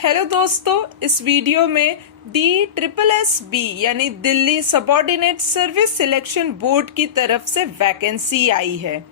Hello दोस्तों, इस video में DSSB यानी Delhi subordinate service selection board की तरफ से वैकेंसी आई है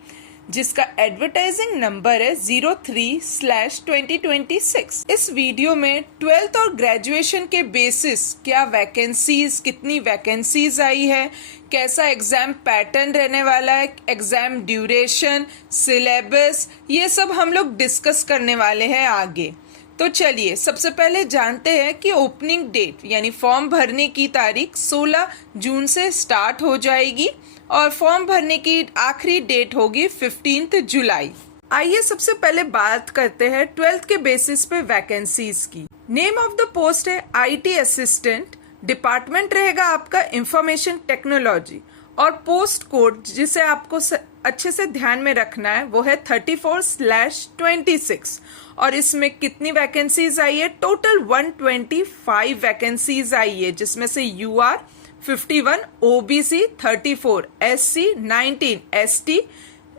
जिसका एडवर्टाइजिंग नंबर है 03/2026। इस वीडियो में 12th और ग्रेजुएशन के बेसिस क्या वैकेंसीज, कितनी वैकेंसीज आई है, कैसा एग्जाम पैटर्न रहने वाला है, एग्जाम ड्यूरेशन, सिलेबस, ये सब हम लोग डिस्कस करने वाले हैं आगे। तो चलिए सबसे पहले जानते हैं कि ओपनिंग डेट यानी फॉर्म भरने की तारीख 16 जून से स्टार्ट हो जाएगी और फॉर्म भरने की आखिरी डेट होगी 15 जुलाई। आइए सबसे पहले बात करते हैं 12th के बेसिस पे वैकेंसीज की। नेम ऑफ द पोस्ट है IT असिस्टेंट, डिपार्टमेंट रहेगा आपका इंफॉर्मेशन टेक्नोलॉजी और पोस्ट कोड जिसे आपको अच्छे से ध्यान में रखना है वो है 34/26 और इसमें कितनी वैकेंसीज आई है? टोटल 125 वैकेंसीज आई है जिसमें से UR 51, OBC 34, SC 19, ST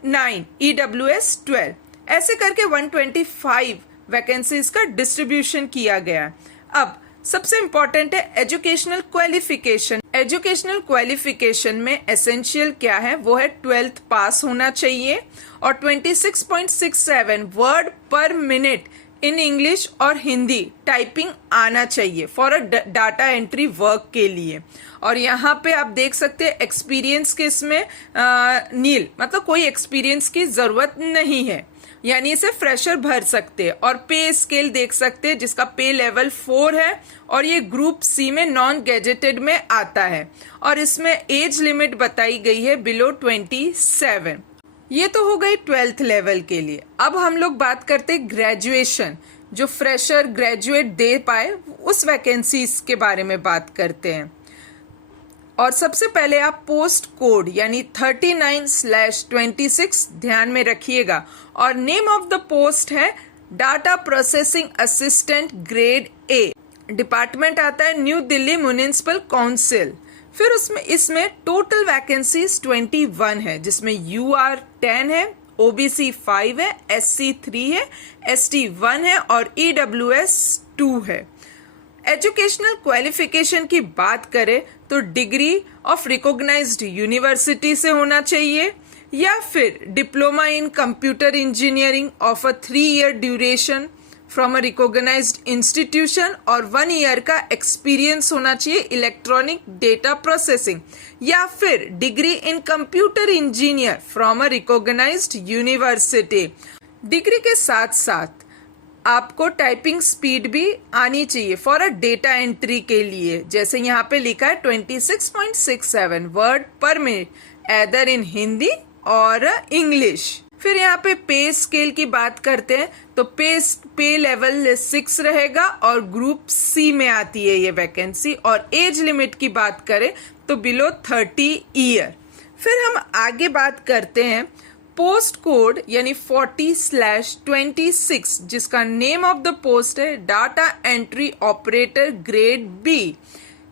9, EWS 12, ऐसे करके 125 वैकेंसीज का डिस्ट्रीब्यूशन किया गया है। अब सबसे इम्पोर्टेंट है एजुकेशनल क्वालिफिकेशन। एजुकेशनल क्वालिफिकेशन में एसेंशियल क्या है? वो है 12th पास होना चाहिए और 26.67 वर्ड पर मिनट इन इंग्लिश और हिंदी टाइपिंग आना चाहिए for a data entry work के लिए। और यहाँ पे आप देख सकते हैं एक्सपीरियंस के इसमें नील, मतलब कोई एक्सपीरियंस की जरूरत नहीं है, यानी इसे फ्रेशर भर सकते हैं। और पे स्केल देख सकते हैं जिसका पे लेवल 4 है और ये ग्रुप C में नॉन गैजेटेड में आता है और इसमें एज लिमिट बताई गई है बिलो 27। ये तो हो गई 12th लेवल के लिए। अब हम लोग बात करते हैं ग्रेजुएशन, जो फ्रेशर ग्रेजुएट दे पाए उस वैकेंसीज के बारे में बात करते हैं। और सबसे पहले आप पोस्ट कोड यानी 39/26 ध्यान में रखिएगा और नेम ऑफ द पोस्ट है data processing assistant grade A। Department आता है न्यू दिल्ली म्युनिसिपल काउंसिल। फिर इसमें टोटल वैकेंसीज 21 है जिसमें UR 10 है, OBC 5 है, SC 3 है, ST 1 है और EWS 2 है। एजुकेशनल क्वालिफिकेशन की बात करें तो डिग्री ऑफ रिकॉग्नाइज्ड यूनिवर्सिटी से होना चाहिए या फिर diploma in computer engineering of a 3-year duration from a recognised institution और 1 year का एक्सपीरियंस होना चाहिए इलेक्ट्रॉनिक डेटा प्रोसेसिंग या फिर degree in computer engineer from a recognised university. Degree के साथ साथ आपको टाइपिंग स्पीड भी आनी चाहिए फॉर अ डेटा एंट्री के लिए, जैसे यहाँ पे लिखा है 26.67 वर्ड पर मिनट एदर इन हिंदी और इंग्लिश। फिर यहाँ पे स्केल की बात करते हैं तो पे लेवल 6 रहेगा और ग्रुप C में आती है ये वैकेंसी। और एज लिमिट की बात करें तो बिलो 30 ईयर। फिर हम आगे बात करते हैं पोस्ट कोड यानी 40/26 जिसका नेम ऑफ द पोस्ट है data entry operator grade B।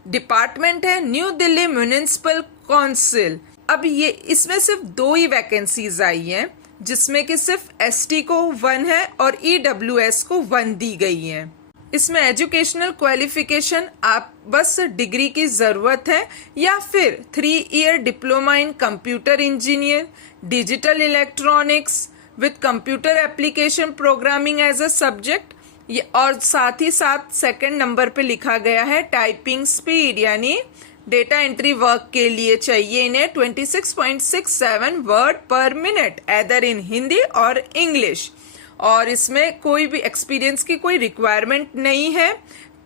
Department है न्यू दिल्ली म्युनिसिपल काउंसिल। अब ये इसमें सिर्फ 2 ही वैकेंसीज आई हैं जिसमें कि सिर्फ ST को 1 है और EWS को 1 दी गई है। इसमें एजुकेशनल क्वालिफिकेशन आप बस डिग्री की जरूरत है या फिर 3-year diploma in computer engineer, digital electronics with computer application programming as a subject. और साथ ही साथ सेकंड नंबर पे लिखा गया है टाइपिंग स्पीड यानी डेटा एंट्री वर्क के लिए चाहिए इन्हें 26.67 वर्ड पर मिनट एदर इन हिंदी और इंग्लिश। और इसमें कोई भी एक्सपीरियंस की कोई रिक्वायरमेंट नहीं है।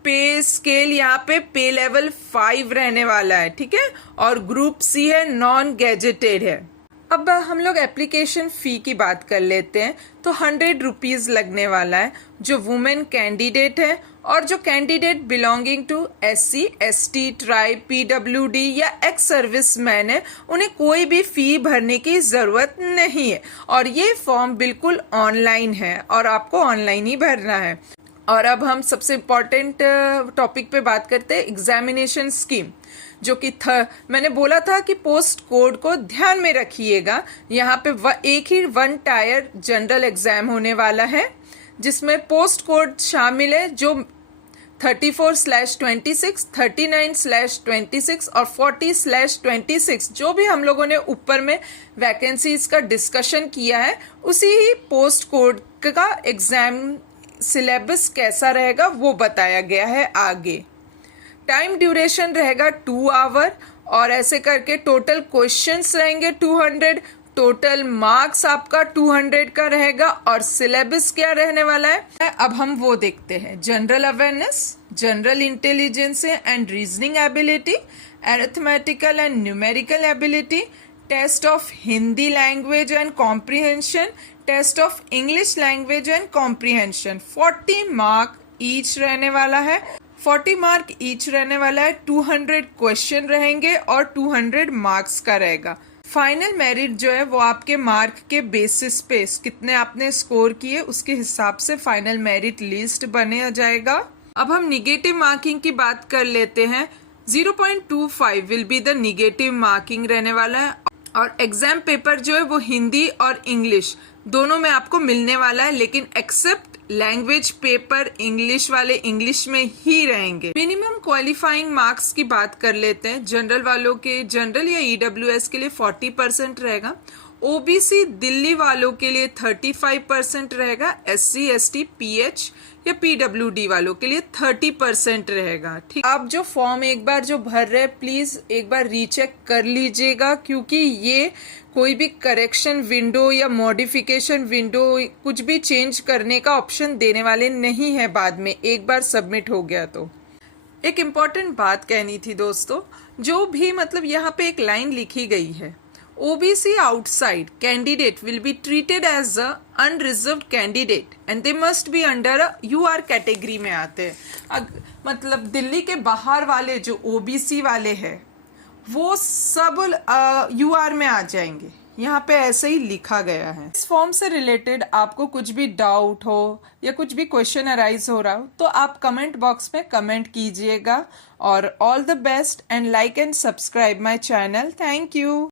पे स्केल यहाँ पे लेवल 5 रहने वाला है, ठीक है, और ग्रुप C है, नॉन गैजेटेड है। अब हम लोग एप्लीकेशन फी की बात कर लेते हैं तो 100 रुपीज लगने वाला है जो वुमेन कैंडिडेट है और जो candidate belonging to SC, ST, tribe, PWD या एक्स सर्विस मैन है उन्हें कोई भी फी भरने की जरूरत नहीं है और ये फॉर्म बिल्कुल ऑनलाइन है और आपको ऑनलाइन ही भरना है। और अब हम सबसे इम्पोर्टेंट टॉपिक पे बात करते हैं एग्जामिनेशन स्कीम, जो कि मैंने बोला था कि पोस्ट कोड को ध्यान में रखिएगा। यहाँ पे एक ही 1 टायर जनरल एग्जाम होने वाला है जिसमें पोस्ट कोड शामिल है जो 34/26, 39/26 और 40/26 जो भी हम लोगों ने ऊपर में वैकेंसीज का डिस्कशन किया है, उसी ही पोस्ट कोड का एग्जाम सिलेबस कैसा रहेगा वो बताया गया है आगे। टाइम ड्यूरेशन रहेगा 2 आवर और ऐसे करके टोटल क्वेश्चंस रहेंगे 200, टोटल मार्क्स आपका 200 का रहेगा और सिलेबस क्या रहने वाला है अब हम वो देखते हैं। General awareness, general intelligence and reasoning ability, arithmetical and numerical ability, test of Hindi language and comprehension, test of English language and comprehension. 40 mark each रहने वाला है, 40 मार्क ईच रहने वाला है, 200 क्वेश्चन रहेंगे और 200 मार्क्स का रहेगा। फाइनल मेरिट जो है वो आपके मार्क के बेसिस पे कितने आपने स्कोर किए उसके हिसाब से फाइनल मेरिट लिस्ट बने जाएगा। अब हम निगेटिव मार्किंग की बात कर लेते हैं। 0.25 will be the negative marking रहने वाला है और एग्जाम पेपर जो है वो हिंदी और इंग्लिश दोनों में आपको मिलने वाला है, लेकिन एक्सेप्ट लैंग्वेज पेपर इंग्लिश वाले इंग्लिश में ही रहेंगे। मिनिमम क्वालिफाइंग मार्क्स की बात कर लेते हैं। जनरल वालों के, जनरल या ईडब्ल्यूएस के लिए 40% रहेगा, ओबीसी दिल्ली वालों के लिए 35% रहेगा, एससी एसटी पीएच या पीडब्ल्यूडी वालों के लिए 30% रहेगा। ठीक, आप जो फॉर्म एक बार जो भर रहे प्लीज एक बार रीचेक कर लीजिएगा, क्योंकि ये कोई भी करेक्शन विंडो या मॉडिफिकेशन विंडो कुछ भी चेंज करने का ऑप्शन देने वाले नहीं है बाद में, एक बार सबमिट हो गया तो। एक इम्पॉर्टेंट बात कहनी थी दोस्तों, जो भी मतलब यहाँ पे एक लाइन लिखी गई है, OBC outside candidate will be treated as a unreserved candidate and they must be under a UR category में आते हैं। मतलब दिल्ली के बाहर वाले जो OBC वाले हैं वो सब UR में आ जाएंगे, यहाँ पे ऐसे ही लिखा गया है। इस फॉर्म से रिलेटेड आपको कुछ भी डाउट हो या कुछ भी क्वेश्चन अराइज हो रहा हो तो आप कमेंट बॉक्स में कमेंट कीजिएगा। और all the best and like and subscribe my channel. Thank you.